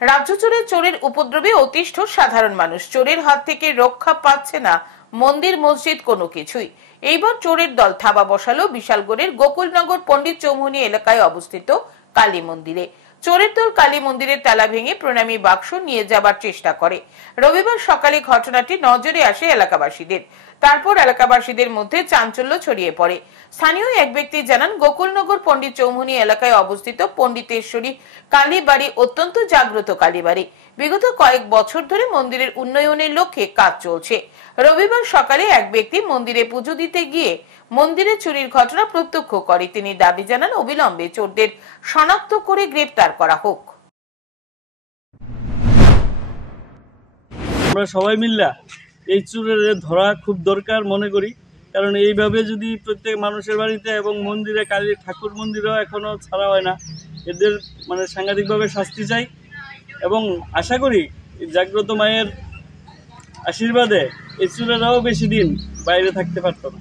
রাজ্য জুড়ে চোরের উপদ্রবে অতিষ্ঠ সাধারণ মানুষ। চোরের হাত থেকে রক্ষা পাচ্ছে না মন্দির মসজিদ কোনো কিছুই। এইবার চোরের দল থাবা বসালো বিশালগড়ের গোকুলনগর পণ্ডিত চৌমুহনী এলাকায় অবস্থিত কালী মন্দিরে। চোরের দল কালী মন্দিরের তালা ভেঙে প্রণামী বাক্স নিয়ে যাবার চেষ্টা করে। রবিবার সকালে ঘটনাটি নজরে আসে এলাকাবাসীদের। তারপর এলাকাবাসীদের মধ্যে চাঞ্চল্য ছড়িয়ে পড়ে। স্থানীয় এক ব্যক্তি জানান, গোকুলনগর পণ্ডিত চৌমুহনী এলাকায় অবস্থিত পণ্ডিতেশ্বরী কালীবাড়ি অত্যন্ত জাগ্রত কালীবাড়ি। বিগত কয়েক বছর ধরে মন্দিরের উন্নয়নের লক্ষ্যে কাজ চলছে। রবিবার সকালে এক ব্যক্তি মন্দিরে পুজো দিতে গিয়ে মন্দিরে চুরির ঘটনা প্রত্যক্ষ করে। তিনি দাবি জানান, অবিলম্বে চোরদের শনাক্ত করে গ্রেপ্তার করা হোক। আমরা সবাই মিল্লা এই চোরের ধরা খুব দরকার মনে করি, কারণ এইভাবে যদি প্রত্যেক মানুষের বাড়িতে এবং মন্দিরে, কালী ঠাকুর মন্দিরেও এখনো ছাড়া হয় না, এদের সাংঘাতিকভাবে শাস্তি চাই। এবং আশা করি জাগ্রত মায়ের আশীর্বাদে এই চোরেরাও বেশি দিন বাইরে থাকতে পারত না।